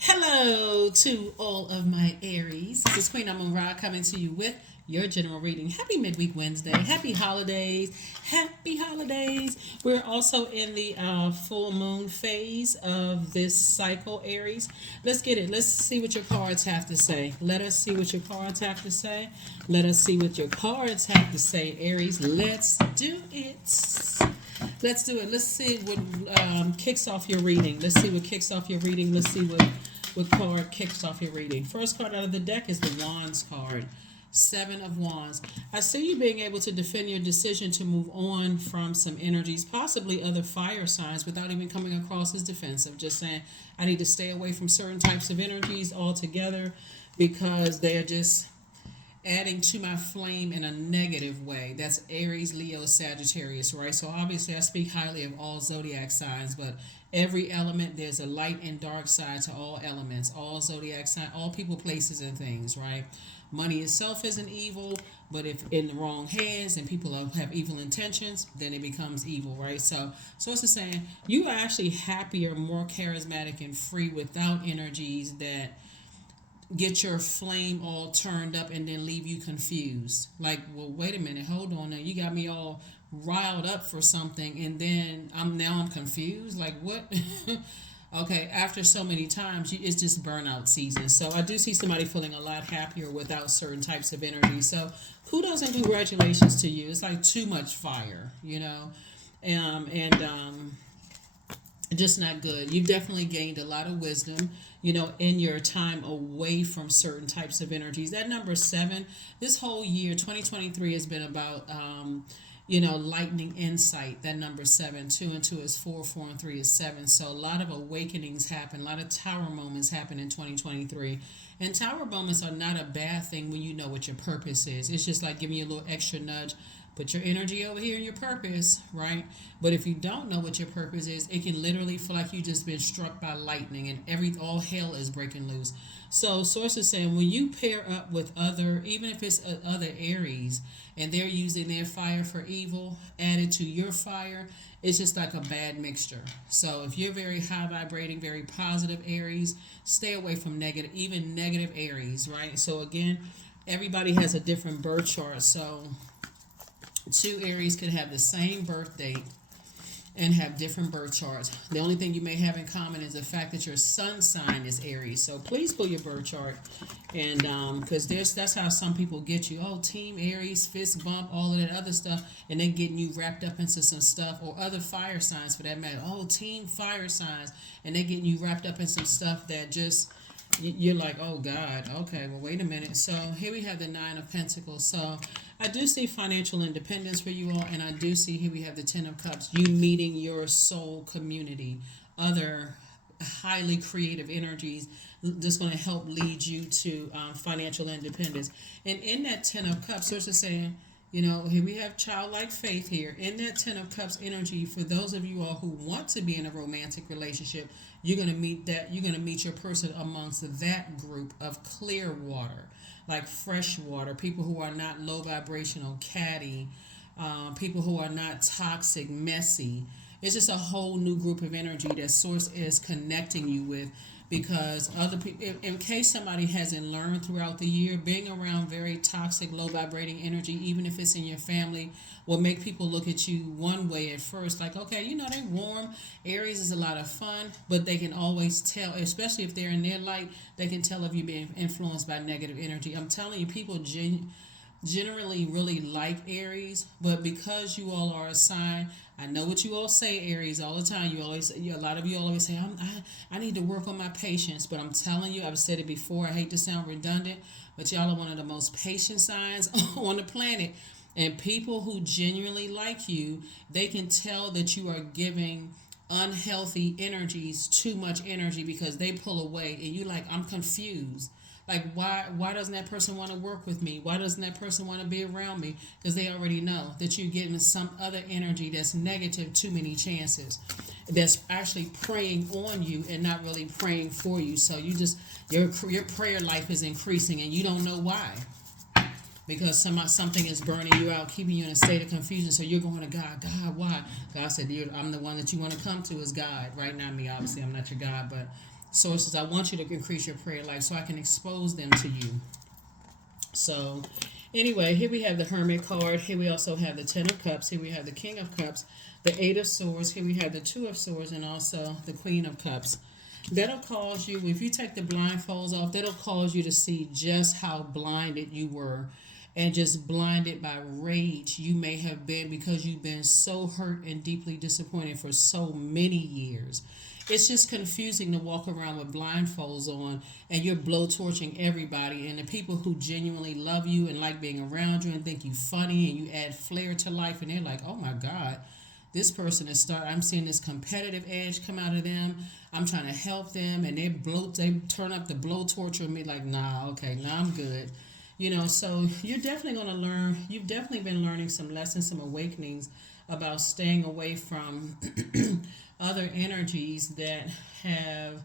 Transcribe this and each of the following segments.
Hello to all of my Aries. This is Queen Amun Ra coming to you with your general reading. Happy midweek Wednesday. Happy holidays. Happy holidays. We're also in the full moon phase of this cycle, Aries. Let's get it. Let's see what your cards have to say. Let us see what your cards have to say. Let us see what your cards have to say, Aries. Let's do it. Let's do it. Let's see what kicks off your reading. Let's see what kicks off your reading. Let's see what card kicks off your reading. First card out of the deck is the Wands card. Seven of Wands. I see you being able to defend your decision to move on from some energies, possibly other fire signs, without even coming across as defensive. Just saying, I need to stay away from certain types of energies altogether because they are just adding to my flame in a negative way. That's Aries, Leo, Sagittarius, right? So obviously I speak highly of all zodiac signs, but every element, there's a light and dark side to all elements, all zodiac signs, all people, places, and things, right? Money itself isn't evil, but if in the wrong hands and people have evil intentions, then it becomes evil, right? So it's the saying, you are actually happier, more charismatic, and free without energies that get your flame all turned up and then leave you confused. Like, well, wait a minute, hold on now. You got me all riled up for something and then I'm confused. Like, what? Okay, after so many times, it's just burnout season. So I do see somebody feeling a lot happier without certain types of energy. So kudos and congratulations to you. It's like too much fire, you know, and just not good. You've definitely gained a lot of wisdom, you know, in your time away from certain types of energies. That number seven, this whole year, 2023 has been about, lightning insight. That number seven, two and two is four, four and three is seven. So a lot of awakenings happen, a lot of tower moments happen in 2023. And tower moments are not a bad thing when you know what your purpose is. It's just like giving you a little extra nudge. Put your energy over here in your purpose, right? But if you don't know what your purpose is, it can literally feel like you just been struck by lightning and all hell is breaking loose. So sources saying when you pair up with other, even if it's other Aries, and they're using their fire for evil added to your fire, it's just like a bad mixture. So if you're very high vibrating, very positive Aries, stay away from negative, even negative Aries, right? So again, everybody has a different birth chart. So two Aries could have the same birth date and have different birth charts. The only thing you may have in common is the fact that your sun sign is Aries. So please pull your birth chart, and because that's how some people get you. Oh, Team Aries, fist bump, all of that other stuff, and then getting you wrapped up into some stuff, or other fire signs for that matter. Oh, Team Fire signs, and they getting you wrapped up in some stuff that just you're like, oh God, okay, well, wait a minute. So here we have the Nine of Pentacles. So I do see financial independence for you all, and I do see here we have the Ten of Cups, you meeting your soul community, other highly creative energies just going to help lead you to financial independence. And in that Ten of Cups, there's a saying, here we have childlike faith here. In that Ten of Cups energy, for those of you all who want to be in a romantic relationship, you're gonna meet your person amongst that group of clear water, like fresh water, people who are not low vibrational, catty, people who are not toxic, messy. It's just a whole new group of energy that Source is connecting you with, because other people, in case somebody hasn't learned throughout the year, being around very toxic, low vibrating energy, even if it's in your family, will make people look at you one way at first, like, okay, they warm. Aries is a lot of fun, but they can always tell, especially if they're in their light, they can tell if you're being influenced by negative energy. I'm telling you, people generally really like Aries, but because you all are a sign, I know what you all say, Aries, all the time. A lot of you always say, I need to work on my patience, but I'm telling you, I've said it before. I hate to sound redundant, but y'all are one of the most patient signs on the planet. And people who genuinely like you, they can tell that you are giving unhealthy energies too much energy because they pull away, and you like, I'm confused. Like, why doesn't that person want to work with me? Why doesn't that person want to be around me? Because they already know that you're getting some other energy that's negative, too many chances, that's actually preying on you and not really praying for you. So your prayer life is increasing and you don't know why. Because something is burning you out, keeping you in a state of confusion. So you're going to God, why? God said, I'm the one that you want to come to is God. Right now, me, obviously, I'm not your God, but Sources, I want you to increase your prayer life so I can expose them to you. So, anyway, here we have the Hermit card. Here we also have the Ten of Cups. Here we have the King of Cups, the Eight of Swords. Here we have the Two of Swords, and also the Queen of Cups. That'll cause you, if you take the blindfolds off, that'll cause you to see just how blinded you were and just blinded by rage you may have been because you've been so hurt and deeply disappointed for so many years. It's just confusing to walk around with blindfolds on and you're blowtorching everybody and the people who genuinely love you and like being around you and think you funny and you add flair to life and they're like, oh my God, this person is I'm seeing this competitive edge come out of them. I'm trying to help them and they turn up the blowtorch on me like, nah, okay, nah, I'm good. So you're definitely going to learn, you've definitely been learning some lessons, some awakenings about staying away from other energies that have,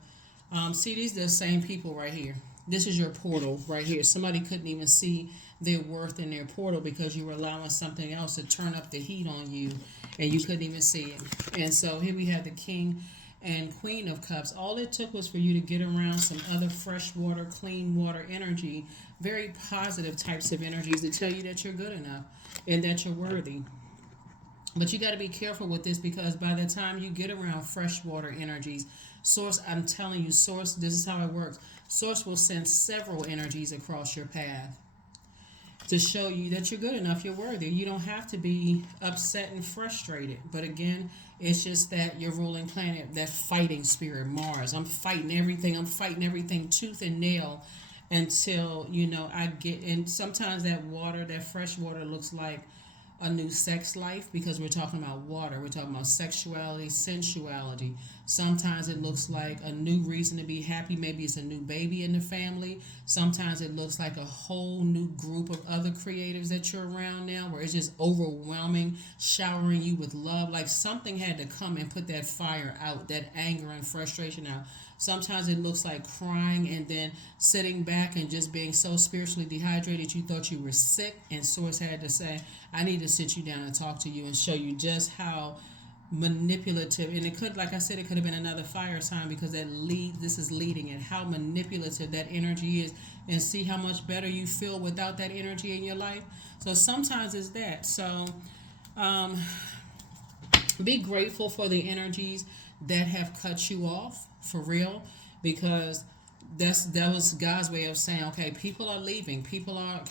see, these are the same people right here. This is your portal right here. Somebody couldn't even see their worth in their portal because you were allowing something else to turn up the heat on you and you couldn't even see it. And so here we have the King and Queen of Cups. All it took was for you to get around some other fresh water, clean water energy, very positive types of energies that tell you that you're good enough and that you're worthy. But you got to be careful with this because by the time you get around freshwater energies, Source, I'm telling you, Source, this is how it works. Source will send several energies across your path to show you that you're good enough, you're worthy. You don't have to be upset and frustrated. But again, it's just that your ruling planet, that fighting spirit, Mars. I'm fighting everything tooth and nail until, I get, and sometimes that water, that fresh water looks like a new sex life because we're talking about water. We're talking about sexuality, sensuality. Sometimes it looks like a new reason to be happy. Maybe it's a new baby in the family. Sometimes it looks like a whole new group of other creatives that you're around now where it's just overwhelming, showering you with love. Like something had to come and put that fire out, that anger and frustration out. Sometimes it looks like crying and then sitting back and just being so spiritually dehydrated you thought you were sick, and Source had to say, I need to sit you down and talk to you and show you just how manipulative, and it could, like I said, it could have been another fire sign because this is leading it, how manipulative that energy is, and see how much better you feel without that energy in your life. So sometimes it's that. So be grateful for the energies that have cut you off for real, because that was God's way of saying, okay, people are leaving, people are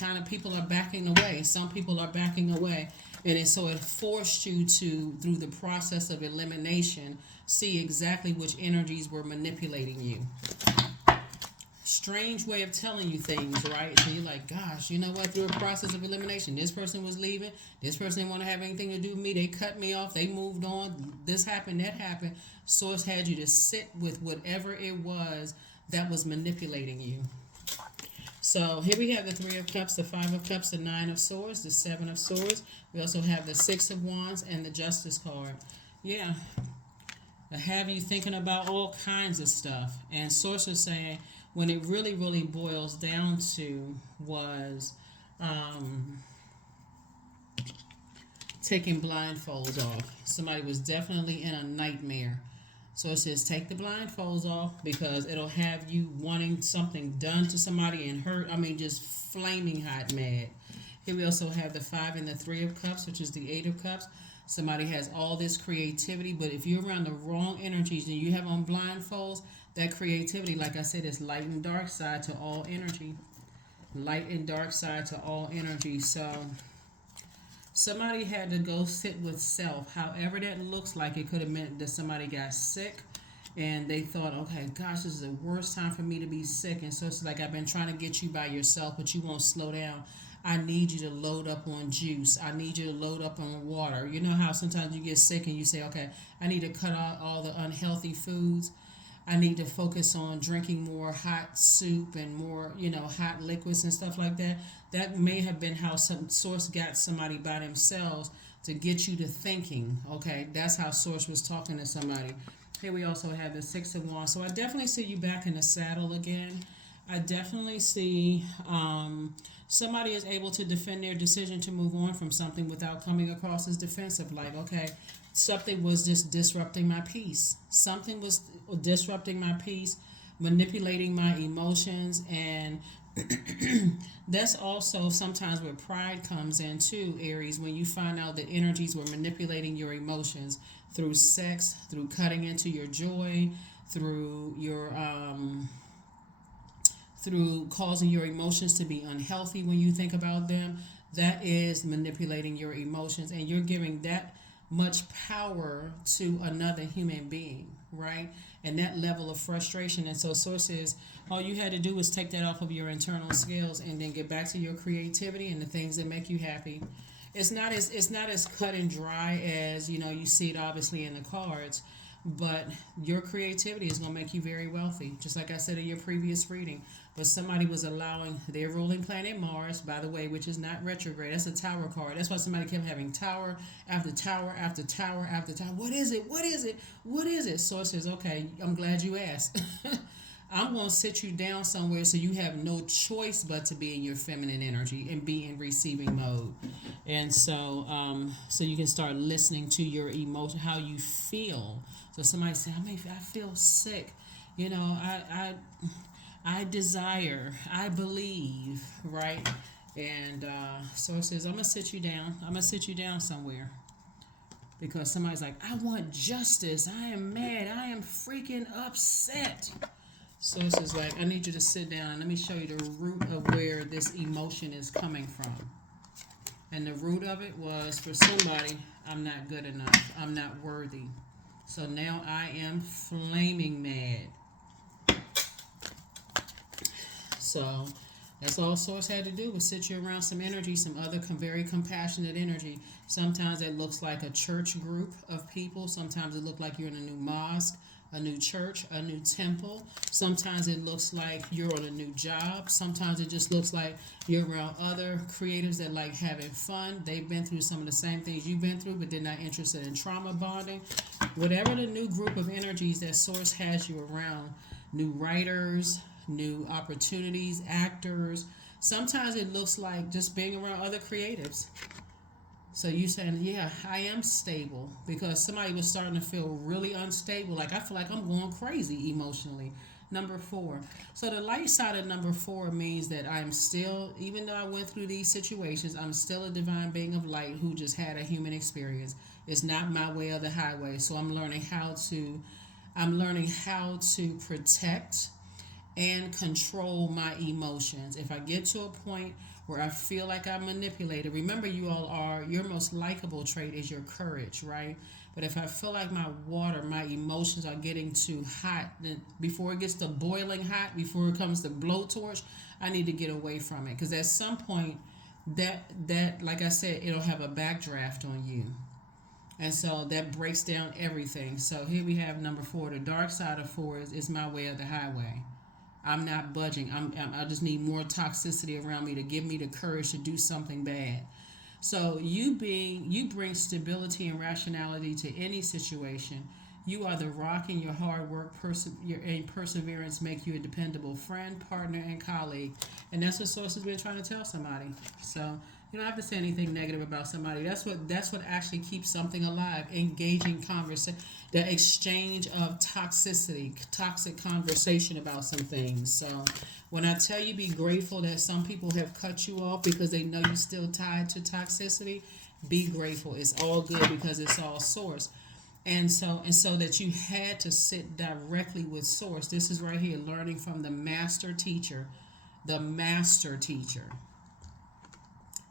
backing away, some people are backing away, and so it forced you to, through the process of elimination, see exactly which energies were manipulating you. Strange way of telling you things, right? So you're like, gosh, you know what? Through a process of elimination, this person was leaving. This person didn't want to have anything to do with me. They cut me off. They moved on. This happened. That happened. Source had you to sit with whatever it was that was manipulating you. So here we have the Three of Cups, the Five of Cups, the Nine of Swords, the Seven of Swords. We also have the Six of Wands and the Justice card. Yeah. To have you thinking about all kinds of stuff. And Source is saying, when it really, really boils down to was taking blindfolds off. Somebody was definitely in a nightmare. So it says take the blindfolds off because it'll have you wanting something done to somebody and hurt. I mean, just flaming hot mad. Here we also have the Five and the Three of Cups, which is the Eight of Cups. Somebody has all this creativity, but if you're around the wrong energies and you have on blindfolds, that creativity, like I said, is light and dark side to all energy. Light and dark side to all energy. So somebody had to go sit with self. However that looks like, it could have meant that somebody got sick and they thought, okay, gosh, this is the worst time for me to be sick. And so it's like, I've been trying to get you by yourself, but you won't slow down. I need you to load up on juice. I need you to load up on water. You know how sometimes you get sick and you say, okay, I need to cut out all the unhealthy foods. I need to focus on drinking more hot soup and more, hot liquids and stuff like that. That may have been how some Source got somebody by themselves to get you to thinking. Okay, that's how Source was talking to somebody. Here we also have the Six of Wands. So I definitely see you back in the saddle again. I definitely see somebody is able to defend their decision to move on from something without coming across as defensive. Like, okay, something was just disrupting my peace. Something was disrupting my peace. manipulating my emotions, and that's also sometimes where pride comes in too, Aries, when you find out that energies were manipulating your emotions through sex, through cutting into your joy, through your through causing your emotions to be unhealthy when you think about them. That is manipulating your emotions, and you're giving that much power to another human being, right? And that level of frustration. And so, sources, all you had to do was take that off of your internal scales and then get back to your creativity and the things that make you happy. It's not as cut and dry as you see it obviously in the cards, but your creativity is going to make you very wealthy, just like I said in your previous reading. But somebody was allowing their ruling planet Mars, by the way, which is not retrograde. That's a tower card. That's why somebody kept having tower after tower after tower after tower. What is it? What is it? What is it? So it says, okay, I'm glad you asked. I'm going to sit you down somewhere so you have no choice but to be in your feminine energy and be in receiving mode. And so you can start listening to your emotion, how you feel. So somebody say, I feel sick. I desire, I believe, right? And so it says, I'm going to sit you down. I'm going to sit you down somewhere. Because somebody's like, I want justice. I am mad. I am freaking upset. So it says, like, I need you to sit down and let me show you the root of where this emotion is coming from. And the root of it was, for somebody, I'm not good enough. I'm not worthy. So now I am flaming mad. So that's all Source had to do, was sit you around some energy, some other very compassionate energy. Sometimes it looks like a church group of people. Sometimes it looks like you're in a new mosque, a new church, a new temple. Sometimes it looks like you're on a new job. Sometimes it just looks like you're around other creatives that like having fun. They've been through some of the same things you've been through, but they're not interested in trauma bonding. Whatever the new group of energies that Source has you around, new writers, new opportunities, actors. Sometimes it looks like just being around other creatives. So you saying, yeah, I am stable, because somebody was starting to feel really unstable. Like, I feel like I'm going crazy emotionally. Number 4. So the light side of number 4 means that I'm still, even though I went through these situations, I'm still a divine being of light who just had a human experience. It's not my way or the highway. So I'm learning how to protect and control my emotions. If I get to a point where I feel like I'm manipulated, remember, you all are, your most likable trait is your courage, right? But if I feel like my emotions are getting too hot, then before it gets to boiling hot, before it comes to blowtorch, I need to get away from it. Because at some point, that like I said, it'll have a backdraft on you. And so that breaks down everything. So here we have number 4. The dark side of 4 is my way of the highway. I'm not budging. I just need more toxicity around me to give me the courage to do something bad. So you bring stability and rationality to any situation. You are the rock, and your hard work and perseverance make you a dependable friend, partner, and colleague. And that's what Source has been trying to tell somebody. So you don't have to say anything negative about somebody. That's what actually keeps something alive. Engaging conversation, the exchange of toxic conversation about some things. So when I tell you, be grateful that some people have cut you off because they know you're still tied to toxicity, be grateful. It's all good because it's all Source. And so that you had to sit directly with Source. This is right here, learning from the master teacher,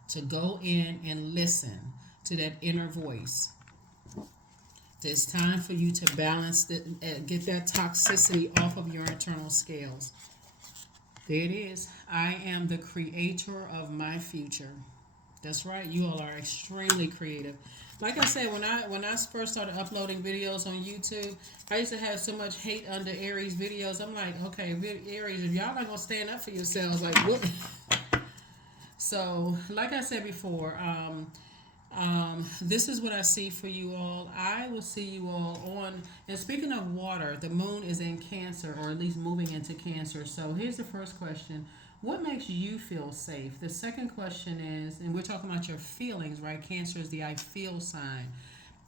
to go in and listen to that inner voice. It's time for you to balance, get that toxicity off of your internal scales. There it is. I am the creator of my future. That's right. You all are extremely creative. Like I said, when I first started uploading videos on YouTube, I used to have so much hate under Aries videos. I'm like, okay, Aries, if y'all not gonna stand up for yourselves, like what? So, like I said before, this is what I see for you all. I will see you all on, and speaking of water, the moon is in Cancer, or at least moving into Cancer. So here's the first question. What makes you feel safe? The second question is, and we're talking about your feelings, right? Cancer is the I feel sign.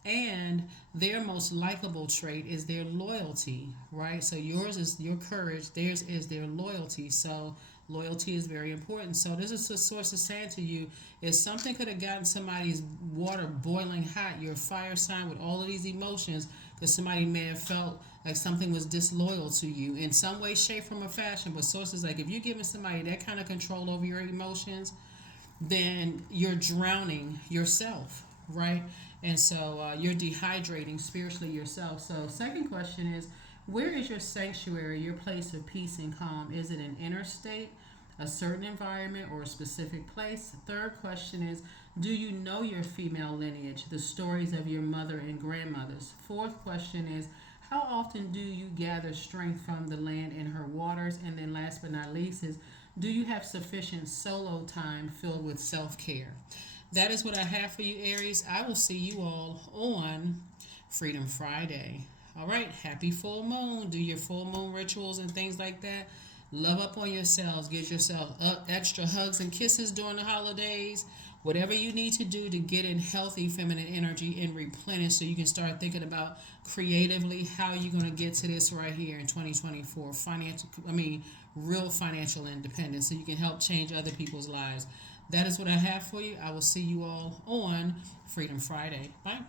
And their most likable trait is their loyalty, right? So yours is your courage, theirs is their loyalty. So loyalty is very important. So this is a source of saying to you, if something could have gotten somebody's water boiling hot, your fire sign with all of these emotions, because somebody may have felt like something was disloyal to you in some way, shape, form, or fashion. But sources like if you're giving somebody that kind of control over your emotions, then you're drowning yourself, right? And so you're dehydrating spiritually yourself. So, second question is, where is your sanctuary, your place of peace and calm? Is it an inner state, a certain environment, or a specific place? Third question is, do you know your female lineage, the stories of your mother and grandmothers? Fourth question is, how often do you gather strength from the land and her waters? And then last but not least is, do you have sufficient solo time filled with self care? That is what I have for you, Aries. I will see you all on Freedom Friday. All right, happy full moon. Do your full moon rituals and things like that. Love up on yourselves. Give yourself extra hugs and kisses during the holidays. Whatever you need to do to get in healthy feminine energy and replenish so you can start thinking about creatively how you're going to get to this right here in 2024. Real financial independence so you can help change other people's lives. That is what I have for you. I will see you all on Freedom Friday. Bye.